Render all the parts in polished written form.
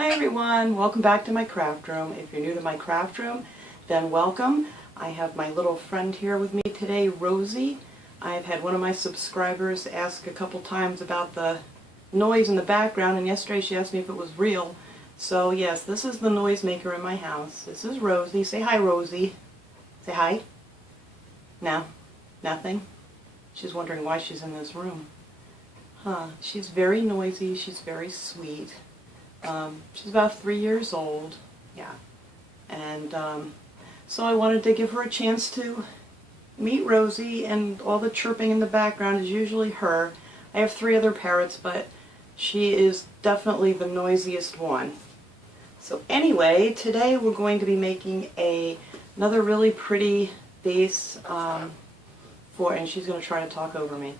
Hi everyone, welcome back to my craft room. If you're new to my craft room, then welcome. I have my little friend here with me today, Rosie. I've had one of my subscribers ask a couple times about the noise in the background, and yesterday she asked me if it was real. So yes, this is the noise maker in my house. This is Rosie. Say hi, Rosie. Say hi. No, nothing. She's wondering why she's in this room. She's very noisy, she's very sweet. She's about 3 years old, yeah. And so I wanted to give her a chance to meet Rosie, and all the chirping in the background is usually her. I have 3 other parrots, but she is definitely the noisiest one. So anyway, today we're going to be making another really pretty vase and she's going to try to talk over me,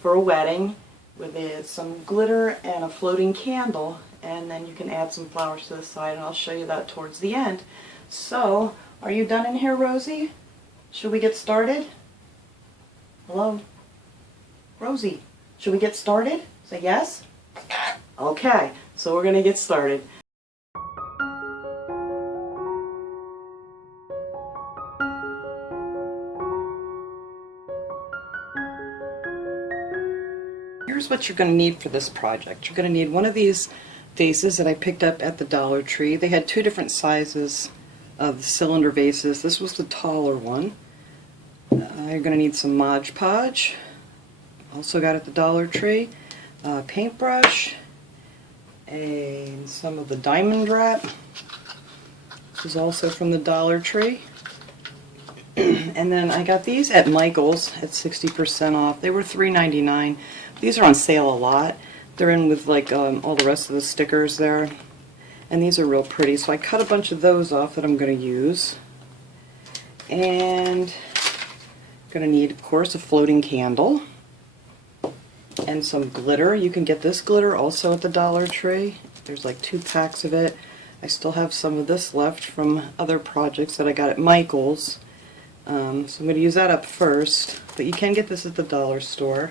for a wedding with some glitter and a floating candle, and then you can add some flowers to the side, and I'll show you that towards the end. So, are you done in here, Rosie? Should we get started? Hello? Rosie, should we get started? Say yes? Okay, so we're going to get started. Here's what you're going to need for this project. You're going to need one of these vases that I picked up at the Dollar Tree. They had 2 different sizes of cylinder vases. This was the taller one. You're going to need some Mod Podge, also got at the Dollar Tree, paintbrush, and some of the diamond wrap. This is also from the Dollar Tree. And then I got these at Michael's at 60% off. They were $3.99. These are on sale a lot. They're in with like all the rest of the stickers there. And these are real pretty. So I cut a bunch of those off that I'm going to use. And I'm going to need, of course, a floating candle. And some glitter. You can get this glitter also at the Dollar Tree. There's like 2 packs of it. I still have some of this left from other projects that I got at Michael's. So I'm going to use that up first, but you can get this at the dollar store.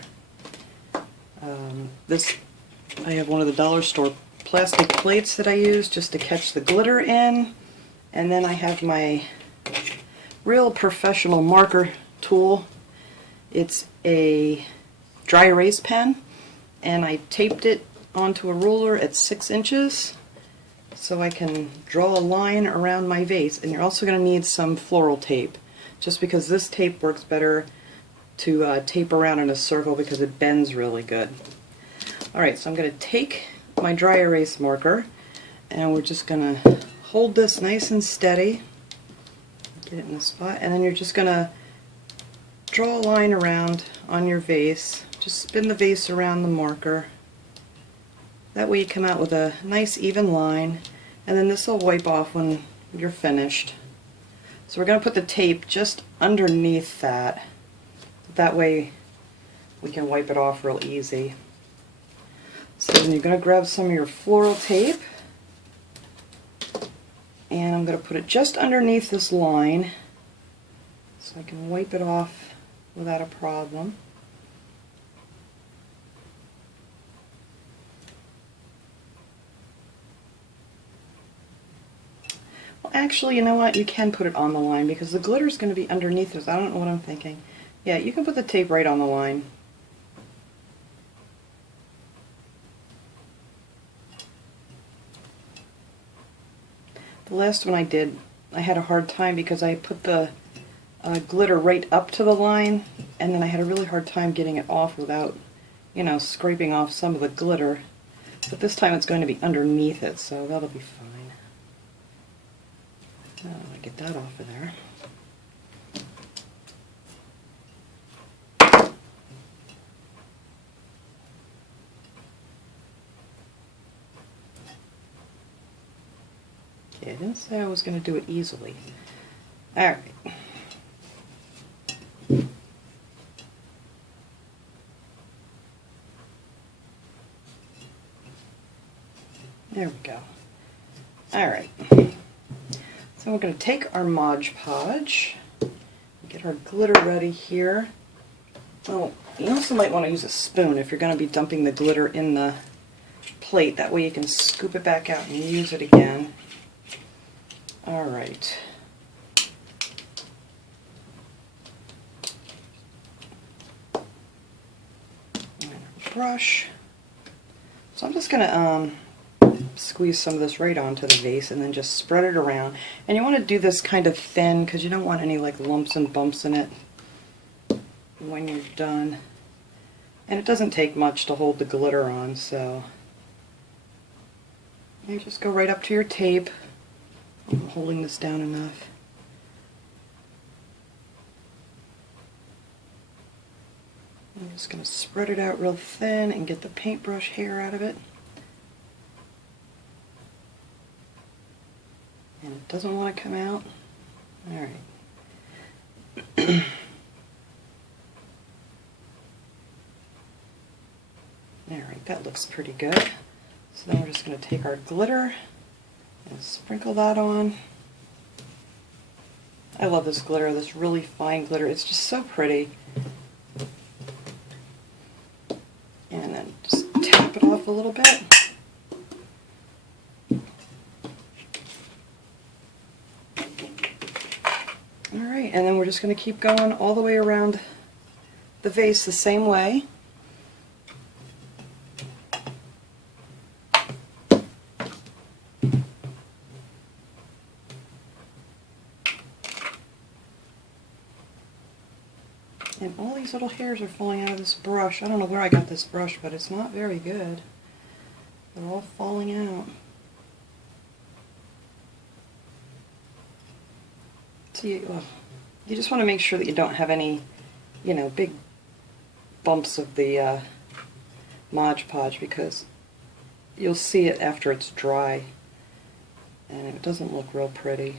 I have one of the dollar store plastic plates that I use just to catch the glitter in, and then I have my real professional marker tool. It's a dry erase pen, and I taped it onto a ruler at 6 inches so I can draw a line around my vase. And you're also going to need some floral tape, just because this tape works better to tape around in a circle because it bends really good. Alright, so I'm going to take my dry erase marker, and we're just going to hold this nice and steady, get it in the spot, and then you're just going to draw a line around on your vase. Just spin the vase around the marker. That way you come out with a nice even line, and then this will wipe off when you're finished. So we're going to put the tape just underneath that. That way we can wipe it off real easy. So then you're going to grab some of your floral tape, and I'm going to put it just underneath this line so I can wipe it off without a problem. Well, actually, you know what? You can put it on the line because the glitter is going to be underneath this. I don't know what I'm thinking. Yeah, you can put the tape right on the line. The last one I did, I had a hard time because I put the glitter right up to the line, and then I had a really hard time getting it off without, you know, scraping off some of the glitter. But this time it's going to be underneath it, so that'll be fine. Now I get that off of there. Okay, I didn't say I was going to do it easily. Alright. There we go. Alright. So we're going to take our Mod Podge, get our glitter ready here. Oh, you also might want to use a spoon if you're going to be dumping the glitter in the plate. That way you can scoop it back out and use it again. All right. Brush. So I'm just going to squeeze some of this right onto the vase and then just spread it around. And you want to do this kind of thin because you don't want any like lumps and bumps in it when you're done. And it doesn't take much to hold the glitter on, so you just go right up to your tape. I'm holding this down enough. I'm just going to spread it out real thin and get the paintbrush hair out of it. And it doesn't want to come out. Alright. Alright, that looks pretty good. So then we're just going to take our glitter and sprinkle that on. I love this glitter, this really fine glitter. It's just so pretty. And then just tap it off a little bit. Alright, and then we're just going to keep going all the way around the vase the same way. And all these little hairs are falling out of this brush. I don't know where I got this brush, but it's not very good. They're all falling out. So you just want to make sure that you don't have any, you know, big bumps of the Mod Podge, because you'll see it after it's dry and it doesn't look real pretty.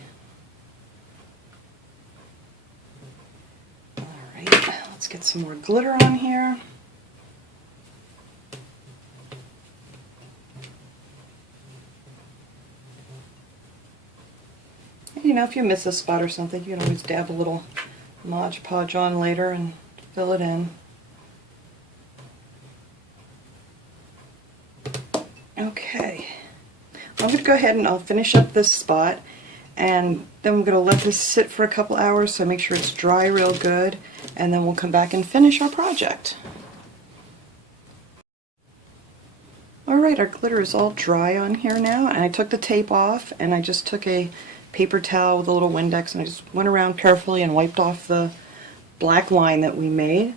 Let's get some more glitter on here. And, you know, if you miss a spot or something, you can always dab a little Mod Podge on later and fill it in. Okay. I'm going to go ahead and I'll finish up this spot, and then we're going to let this sit for a couple hours, so make sure it's dry real good, and then we'll come back and finish our project. Alright, our glitter is all dry on here now, and I took the tape off, and I just took a paper towel with a little Windex, and I just went around carefully and wiped off the black line that we made.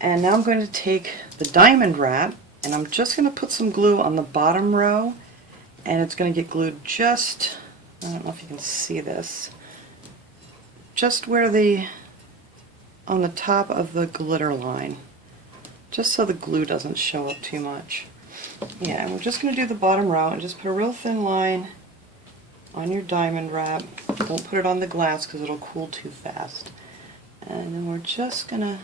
And now I'm going to take the diamond wrap, and I'm just going to put some glue on the bottom row, and it's going to get glued just, I don't know if you can see this, just where on the top of the glitter line, just so the glue doesn't show up too much. Yeah, and we're just going to do the bottom row and just put a real thin line on your diamond wrap. Don't put it on the glass because it'll cool too fast. And then we're just going to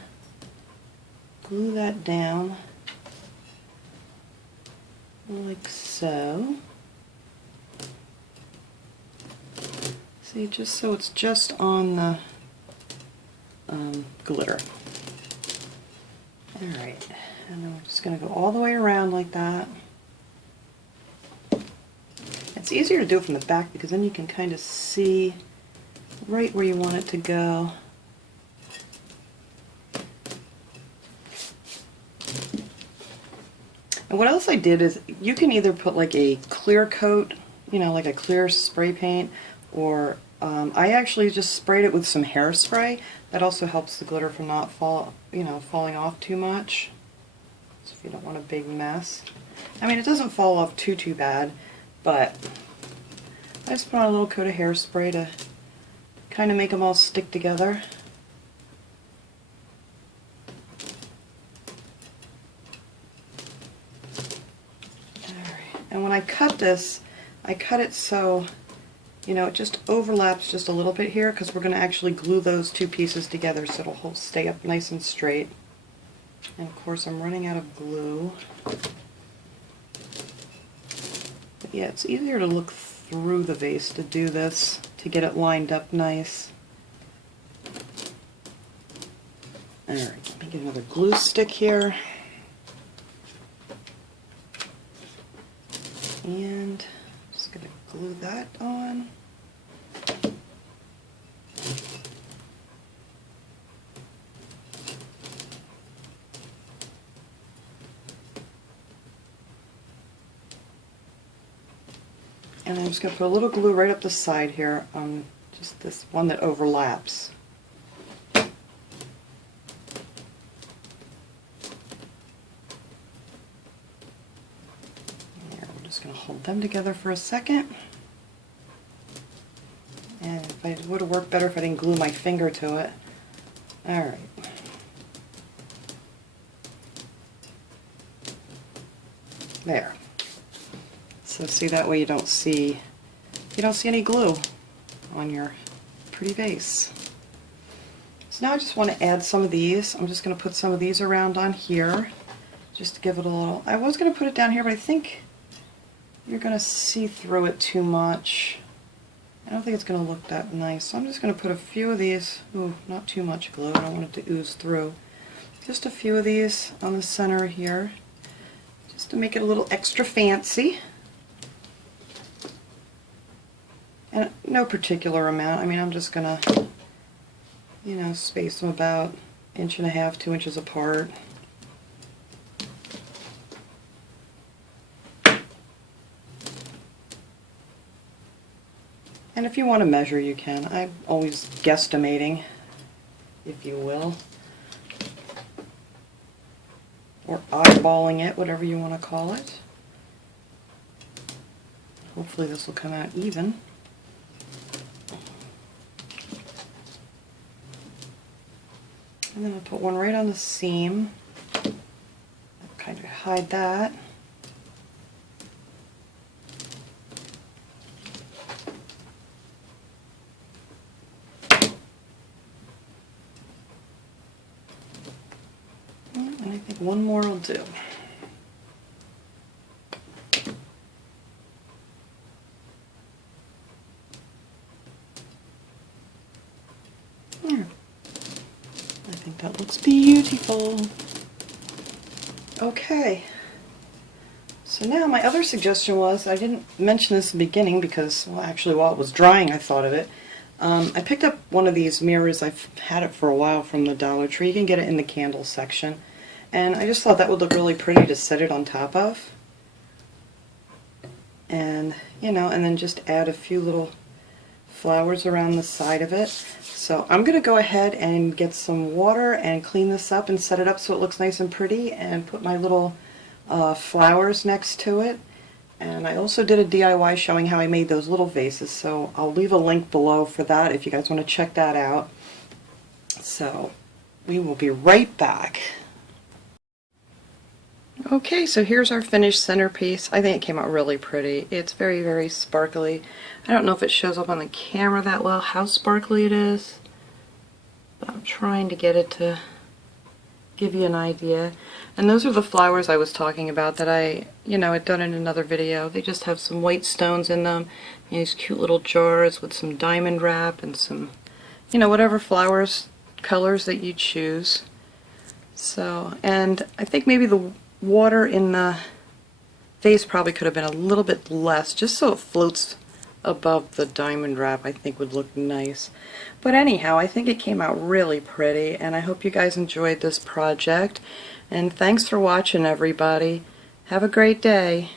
glue that down like so. See, just so it's just on the glitter. Alright, and then we're just going to go all the way around like that. It's easier to do it from the back because then you can kind of see right where you want it to go. And what else I did is, you can either put like a clear coat, you know, like a clear spray paint, or I actually just sprayed it with some hairspray. That also helps the glitter from not falling off too much. So if you don't want a big mess. I mean, it doesn't fall off too bad, but I just put on a little coat of hairspray to kind of make them all stick together. Alright, and when I cut this, I cut it so, you know, it just overlaps just a little bit here, because we're going to actually glue those two pieces together so it'll stay up nice and straight. And of course I'm running out of glue. But yeah, it's easier to look through the vase to do this, to get it lined up nice. Alright, let me get another glue stick here. And just going to glue that on. And I'm just going to put a little glue right up the side here on just this one that overlaps. There, we're just going to hold them together for a second. And it would have worked better if I didn't glue my finger to it. Alright. There. So see, that way you don't see any glue on your pretty vase. So now I just want to add some of these. I'm just going to put some of these around on here just to give it a little. I was going to put it down here, but I think you're going to see through it too much. I don't think it's going to look that nice. So I'm just going to put a few of these. Ooh, not too much glue. I don't want it to ooze through. Just a few of these on the center here, just to make it a little extra fancy. And no particular amount. I mean, I'm just gonna, you know, space them about 1.5 inches, 2 inches apart. And if you want to measure, you can. I'm always guesstimating, if you will. Or eyeballing it, whatever you want to call it. Hopefully this will come out even. And then I'll put one right on the seam. I'll kind of hide that. And I think one more will do. There. I think that looks beautiful. Okay, so now my other suggestion was, I didn't mention this in the beginning because, well, actually while it was drying I thought of it. I picked up one of these mirrors. I've had it for a while from the Dollar Tree. You can get it in the candle section. And I just thought that would look really pretty to set it on top of. And, you know, and then just add a few little flowers around the side of it. So I'm going to go ahead and get some water and clean this up and set it up so it looks nice and pretty, and put my little flowers next to it. And I also did a DIY showing how I made those little vases, so I'll leave a link below for that if you guys want to check that out. So we will be right back. Okay, so here's our finished centerpiece. I think it came out really pretty. It's very, very sparkly. I don't know if it shows up on the camera that well how sparkly it is, but I'm trying to get it to give you an idea. And those are the flowers I was talking about that I, had done in another video. They just have some white stones in them, and these cute little jars with some diamond wrap and some, whatever flowers, colors that you choose. So, and I think maybe the water in the vase probably could have been a little bit less, just so it floats above the diamond wrap. I think would look nice. But anyhow, I think it came out really pretty, and I hope you guys enjoyed this project. And thanks for watching, everybody. Have a great day.